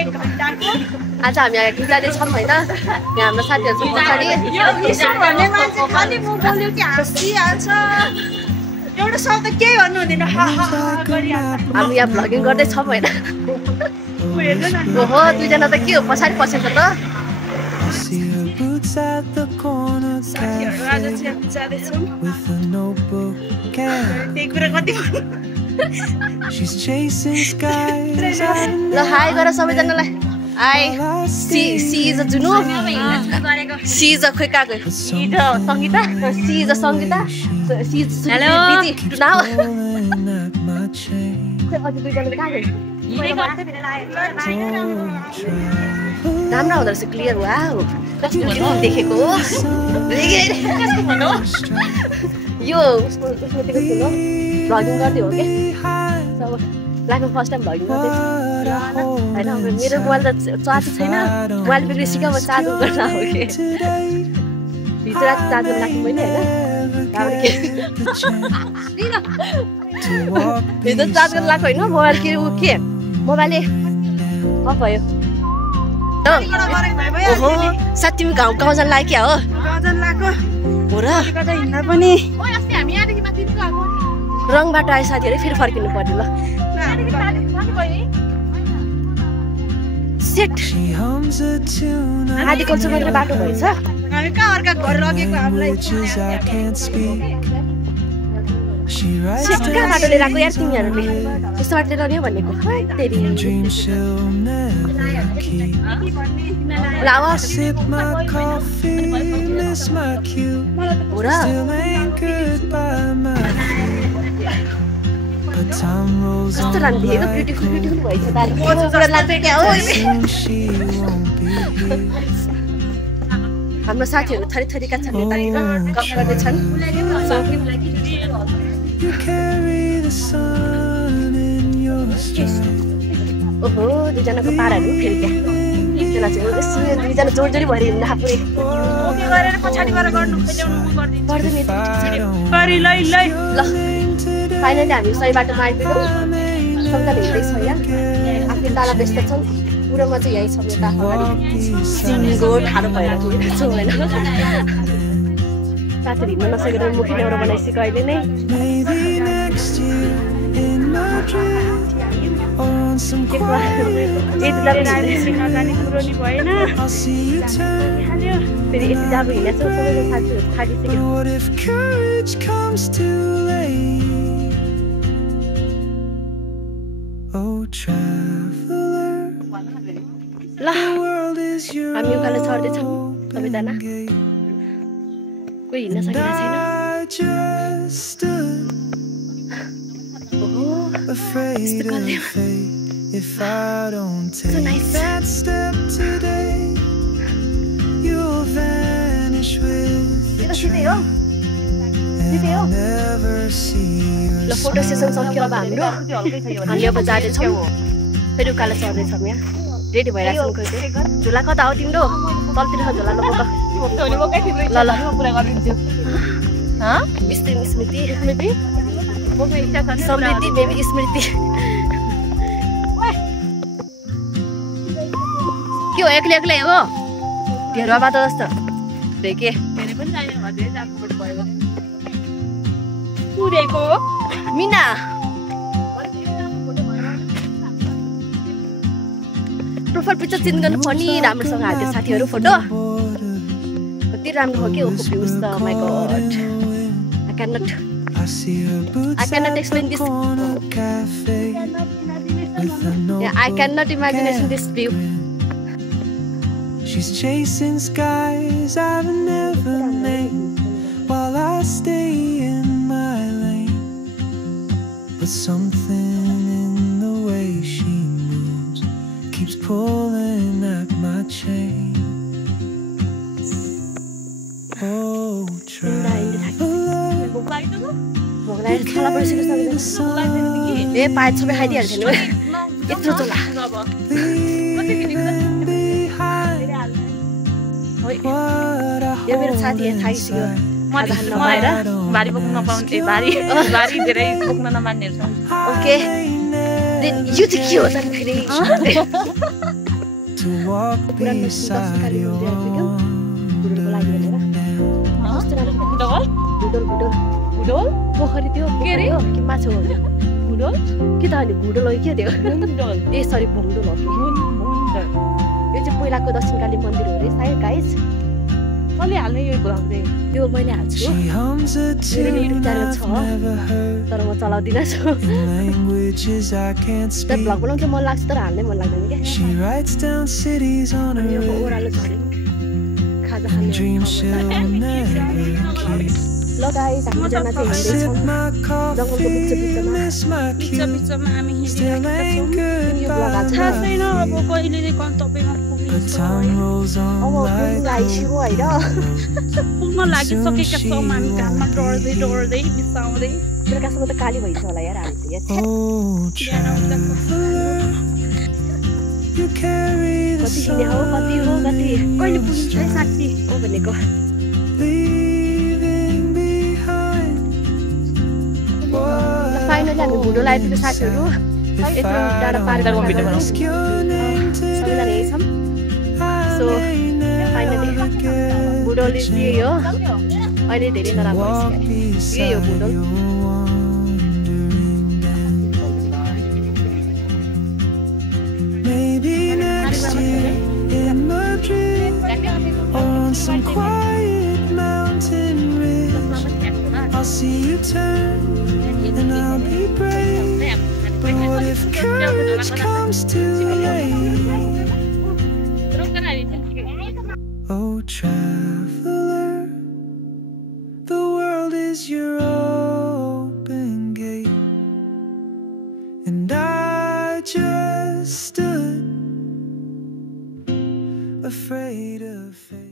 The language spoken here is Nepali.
आज हामी यहाँ गीत गाउँदैछौँ होइन यहाँ हाम्रो साथीहरू छ पछाडि भन्ने मान्छे खालि म बोल्यो कि हाँसिहाल्छ एउटा शब्द केही भन्नु हुँदैन हामी यहाँ भ्लगिङ गर्दैछौँ होइन ओहो दुईजना त के हो पछाडि पसेको त साथीहरू आज चाहिँ जाँदैछौँ त्यही कुरा कति ल हाई गर सबैजनालाई hi she is a Junu she is a खोइ कहाँ गयो she is a Sangeeta hello नाउ अझ दुईजना कहाँ गयो राम्रो हुँदो रहेछ क्लियर वाउ देखेको यो उसको देखेको छु भ्लगिङ गर्दै हो कि लाइफमा फर्स्ट टाइम भ्लगिङ गर्दैछु होइन मेरो मोबाइल त चार्ज छैन मोबाइल बिग्री सिक्यो म चार्ज गर्न हो कि भित्र चार्ज गर्न राख्नु मैले होइन भित्र चार्ज गर्न लाग्यो होइन मोबाइल के मोबाइलले अफ भयो ओहो साथी तिमी गाउँ जान लाग्यो क्या हो हो र रङबाट आयो साथीहरू फेरि फर्किनु पर्यो ल सेट आधी कल्चर गरेर बाटो भएछ हामी कहाँ अर्का घर लगेको हामीलाई कहाँ बाटो लिएर आएको यार तिमीहरूले यस्तो बाटो लिएर आउने भनेको हो र कस्तो राम्रो देखेको ब्युटिफुल भएछ हाम्रो साथीहरू थरी थरीका छन् यतातिर गफ गर्दैछन् ओहो दुईजनाको पाराहरू फेरि क्या दुईजना जोड जोडी भएर हिँड्दा आफू ल फाइनली हामी सही बाटोमा आइपुग्यौँ सबैजना हिँड्दैछ यहाँ आफ्नो ताला व्यस्त छन् पुरोमा चाहिँ यही छ यता अगाडि सिङ्गो ठाडो भएर हिँडेको होइन साथीहरू हिँड्न नसकेर मुखी नेउरो बनाइसक्यो अहिले नै फेरि यति जाब हिँडेको सबैले साथीहरू थाकिसक्यो ल हामी उकालो चढ्दैछौँ सबैजना कोही हिँड्न सकेको छैन ल फोटो सेसन सक्यो अब हाम्रो हामी अब जाँदैछौँ फेरि उकालो चढ्दैछौँ यहाँ रेडी भइरहेको छौँ झोला कता हो तिम्रो तलतिर झोला ल स्मृति समृद्धि बेबी स्मृति के हो एक्लै एक्लै हो घेरुवा बाटो जस्तो के मिना प्रोफाइल पिक्चर चेन्ज गर्नु पनि राम्रोसँग हाल्थ्यो साथीहरू फोटो कति राम्रो हो कि ओको भ्युज त my God I cannot explain this. Yeah, I cannot imagine this view. She's chasing skies I've never named while I stay in my lane. But something in the way she moves keeps pulling at my chain. Oh, ए पाँच सबै खाइदिइहाल्छ नि यत्रो चोला यो मेरो साथी थाकिसक्यो भारी बोक्न नपाउने भारी धेरै बोक्न नमान्नेहरू छ ओके यो चाहिँ के हो त फेरि to walk beside your wandering now. कस्तो राम्रो डबल भुडोल भुडोल भुडोल पोखरी त्यो के रे? पोखरी हो कि माछा हो त्यो भुडोल कि त अनि भुडोल हो कि त्यो भुडोल ए सरी भुडोल हो कि यो चाहिँ पहिलाको दक्षिणकाली मन्दिर हो अरे सायद गाइस कसले हाल्ने यो भ्लग चाहिँ त्यो मैले हाल्छु She hums a मेरो tune युट्युब च्यानल I've छ never heard तर म चलाउँदिनँ छु in languages I can't तर speak. भ्लग बनाउनु चाहिँ मन लाग्छ तर हाल्नै मन लाग्दैन क्या She writes down cities on अनि her यो lips ओह्रालो झऱ्यो खाजा खाने dreams ठाउँमा she'll never keep. ल गाइस हामीजना चाहिँ I sip हिँड्दैछौँ my coffee, बिचमा। miss my beach cue. बिचमा हामी Still ain't यो भ्लग हाल्छ थाहा छैन अब कहिले गन्तव्यमा But पुग्नेछ time rolls अब on पुग्नु like आइसक्यो होइन पुग्न लागिसकेका छौँ हामी घाममा डढ्दै डढ्दै बिसाउँदै बेलुकासम्म त काली भइन्छ होला यार हामी त यार oh, traveler, you carry the कति हिँडे हो कति हो कति कहिले पुगिन्छ है साथी हो भनेको leaving behind what फाइनली हामी भुडोल आइपुग्यो साथीहरू if यत्रो I टाढा पार don't गरेर ask your name सबैजना today. यही छौँ I So, may finally never get भुडोल यही हो अहिले धेरै नराम्रो walk भइसक्यो यही हो beside भुडोल your wandering band. Maybe next year in Madrid or on some quiet mountain ridge, I'll see you turn and I'll be brave. But what if courage comes too late? Oh, traveler, the world is your open gate, and I just stood afraid of fate.